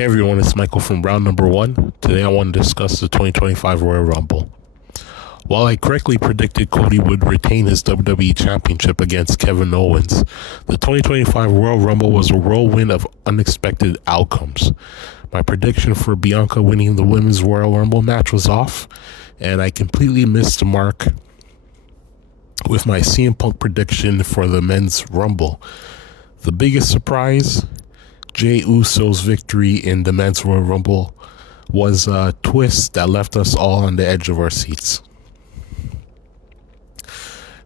Hey everyone, it's Michael from round number one. Today I want to discuss the 2025 Royal Rumble. While I correctly predicted Cody would retain his WWE Championship against Kevin Owens, the 2025 Royal Rumble was a whirlwind of unexpected outcomes. My prediction for Bianca winning the Women's Royal Rumble match was off, and I completely missed the mark with my CM Punk prediction for the Men's Rumble. The biggest surprise, Jey Uso's victory in the Men's Royal Rumble, was a twist that left us all on the edge of our seats.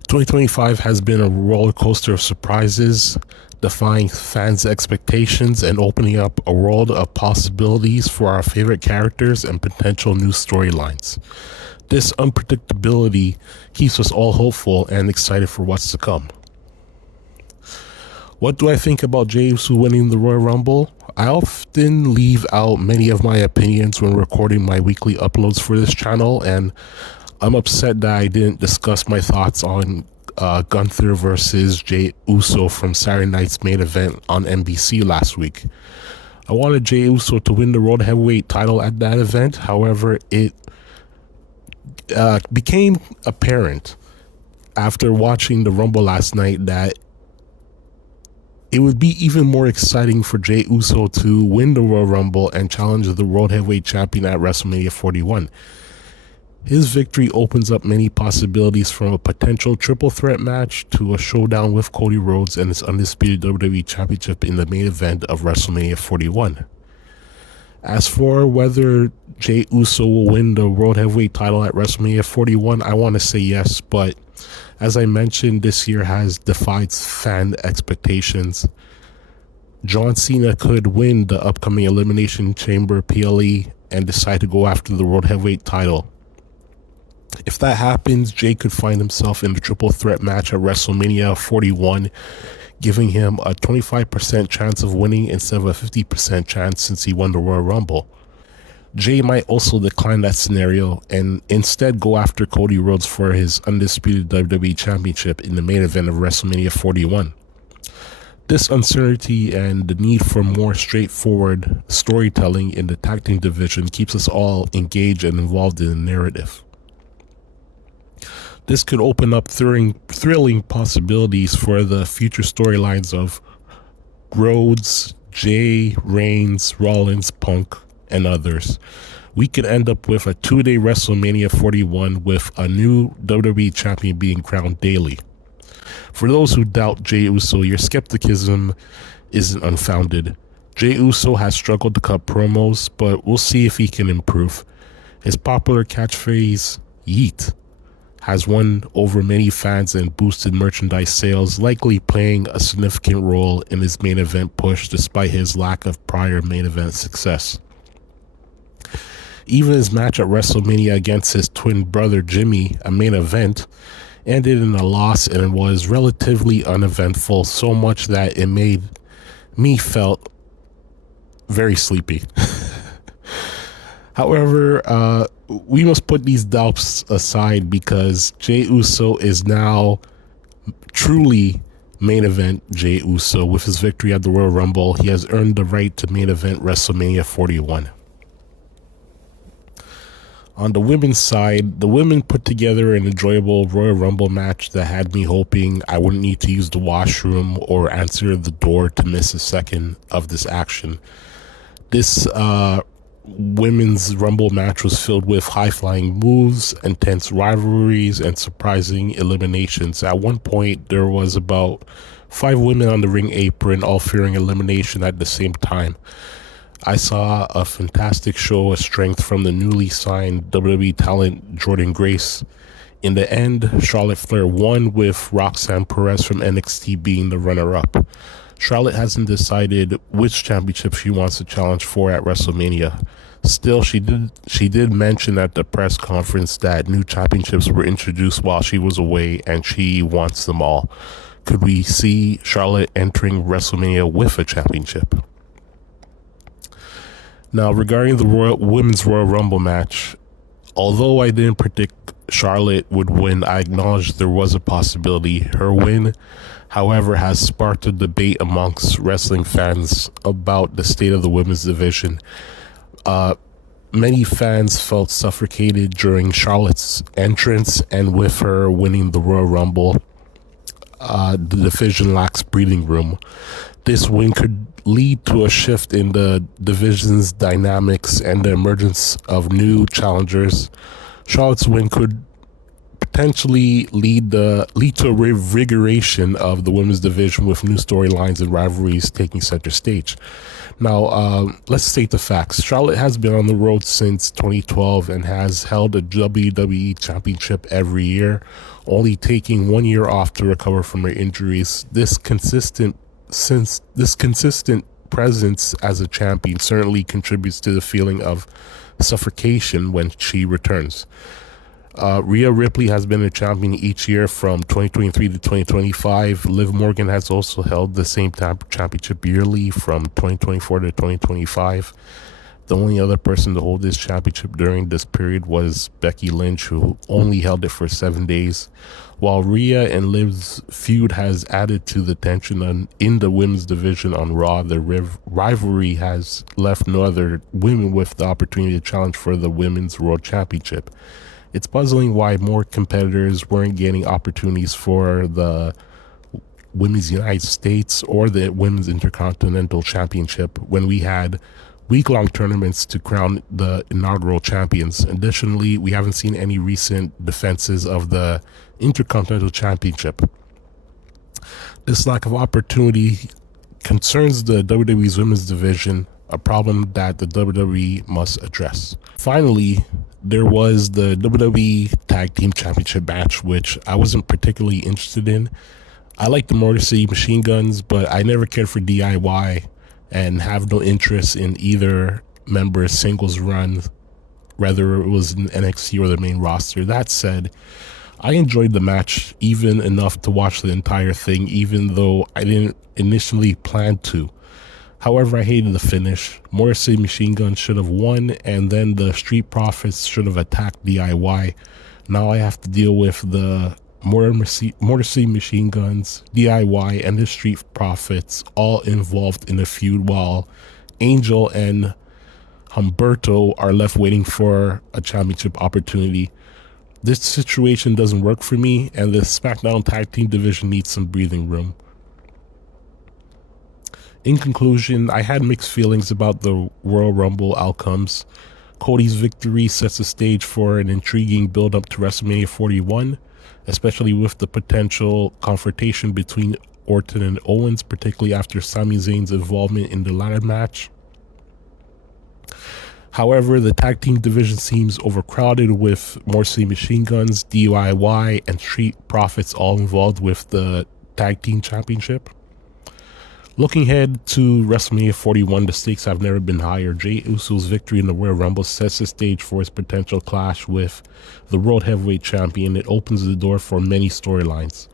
2025 has been a roller coaster of surprises, defying fans' expectations and opening up a world of possibilities for our favorite characters and potential new storylines. This unpredictability keeps us all hopeful and excited for what's to come. What do I think about Jey Uso winning the Royal Rumble? I often leave out many of my opinions when recording my weekly uploads for this channel, and I'm upset that I didn't discuss my thoughts on Gunther versus Jey Uso from Saturday night's main event on NBC last week. I wanted Jey Uso to win the World Heavyweight title at that event. However, it became apparent after watching the Rumble last night that it would be even more exciting for Jey Uso to win the Royal Rumble and challenge the World Heavyweight Champion at WrestleMania 41. His victory opens up many possibilities, from a potential triple threat match to a showdown with Cody Rhodes and his undisputed WWE Championship in the main event of WrestleMania 41. As for whether Jey Uso will win the World Heavyweight title at WrestleMania 41, I want to say yes, but as I mentioned, this year has defied fan expectations. John Cena could win the upcoming Elimination Chamber PLE and decide to go after the World Heavyweight title. If that happens, Jey could find himself in the triple threat match at WrestleMania 41, giving him a 25% chance of winning instead of a 50% chance since he won the Royal Rumble. Jey might also decline that scenario and instead go after Cody Rhodes for his undisputed WWE Championship in the main event of WrestleMania 41. This uncertainty and the need for more straightforward storytelling in the tag team division keeps us all engaged and involved in the narrative. This could open up thrilling possibilities for the future storylines of Rhodes, Jey, Reigns, Rollins, Punk, and others. We could end up with a 2-day WrestleMania 41 with a new WWE champion being crowned daily. For those who doubt Jey Uso, your skepticism isn't unfounded. Jey Uso has struggled to cut promos, but we'll see if he can improve. His popular catchphrase, "Yeet," has won over many fans and boosted merchandise sales, likely playing a significant role in his main event push despite his lack of prior main event success. Even his match at WrestleMania against his twin brother Jimmy, a main event, ended in a loss and was relatively uneventful, so much that it made me felt very sleepy. However, we must put these doubts aside because Jey Uso is now truly main event Jey Uso. With his victory at the Royal Rumble, he has earned the right to main event WrestleMania 41. On the women's side, the women put together an enjoyable Royal Rumble match that had me hoping I wouldn't need to use the washroom or answer the door to miss a second of this action. This women's Rumble match was filled with high-flying moves, intense rivalries, and surprising eliminations. At one point, there was about 5 women on the ring apron, all fearing elimination at the same time. I saw a fantastic show of strength from the newly signed WWE talent Jordynne Grace. In the end, Charlotte Flair won, with Roxanne Perez from NXT being the runner-up. Charlotte hasn't decided which championship she wants to challenge for at WrestleMania. Still, she did mention at the press conference that new championships were introduced while she was away and she wants them all. Could we see Charlotte entering WrestleMania with a championship? Now, regarding the Women's Royal Rumble match, although I didn't predict Charlotte would win, I acknowledged there was a possibility. Her win, however, has sparked a debate amongst wrestling fans about the state of the women's division. Many fans felt suffocated during Charlotte's entrance, and with her winning the Royal Rumble, the division lacks breathing room. This win could lead to a shift in the division's dynamics and the emergence of new challengers. Charlotte's win could potentially lead to a revigoration of the women's division, with new storylines and rivalries taking center stage. Now, let's state the facts. Charlotte has been on the road since 2012 and has held a WWE Championship every year, only taking 1 year off to recover from her injuries. This consistent presence as a champion certainly contributes to the feeling of suffocation when she returns. Rhea Ripley has been a champion each year from 2023 to 2025. Liv Morgan has also held the same championship yearly from 2024 to 2025. The only other person to hold this championship during this period was Becky Lynch, who only held it for 7 days. While Rhea and Liv's feud has added to the tension in the women's division on Raw, the rivalry has left no other women with the opportunity to challenge for the Women's World Championship. It's puzzling why more competitors weren't getting opportunities for the Women's United States or the Women's Intercontinental Championship when we had week-long tournaments to crown the inaugural champions. Additionally, we haven't seen any recent defenses of the Intercontinental Championship. This lack of opportunity concerns the WWE's women's division, a problem that the WWE must address. Finally, there was the WWE Tag Team Championship match, which I wasn't particularly interested in. I like the Motor City Machine Guns, but I never cared for DIY and have no interest in either member's singles run, whether it was in NXT or the main roster. That said, I enjoyed the match even enough to watch the entire thing, even though I didn't initially plan to. However, I hated the finish. Motor City Machine Guns should have won, and then the Street Profits should have attacked DIY. Now I have to deal with the Motor City Machine Guns, DIY, and the Street Profits all involved in a feud, while Angel and Humberto are left waiting for a championship opportunity. This situation doesn't work for me, and the SmackDown Tag Team division needs some breathing room. In conclusion, I had mixed feelings about the Royal Rumble outcomes. Cody's victory sets the stage for an intriguing build-up to WrestleMania 41, especially with the potential confrontation between Orton and Owens, particularly after Sami Zayn's involvement in the ladder match. However, the tag team division seems overcrowded, with Motor City Machine Guns, DIY, and Street Profits all involved with the tag team championship. Looking ahead to WrestleMania 41, the stakes have never been higher. Jey Uso's victory in the Royal Rumble sets the stage for his potential clash with the World Heavyweight Champion. It opens the door for many storylines.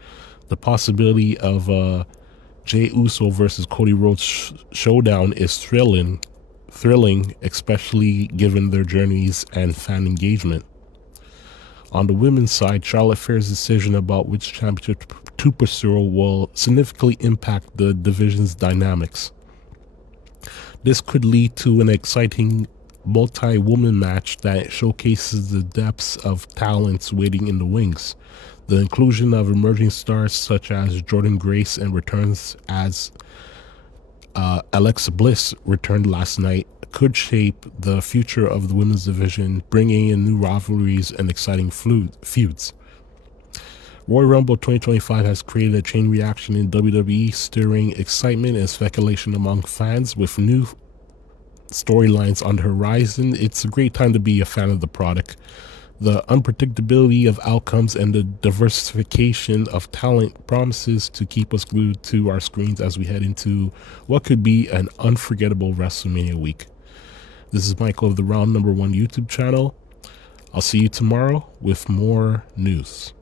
The possibility of a Jey Uso versus Cody Rhodes showdown is thrilling, especially given their journeys and fan engagement. On the women's side, Charlotte Flair's decision about which championship to pursue will significantly impact the division's dynamics. This could lead to an exciting multi-woman match that showcases the depths of talents waiting in the wings. The inclusion of emerging stars such as Jordynne Grace and returns as Alexa Bliss returned last night could shape the future of the women's division, bringing in new rivalries and exciting feuds. Royal Rumble 2025 has created a chain reaction in WWE, stirring excitement and speculation among fans. With new storylines on the horizon, it's a great time to be a fan of the product. The unpredictability of outcomes and the diversification of talent promises to keep us glued to our screens as we head into what could be an unforgettable WrestleMania week. This is Michael of the Round Number 1 YouTube channel. I'll see you tomorrow with more news.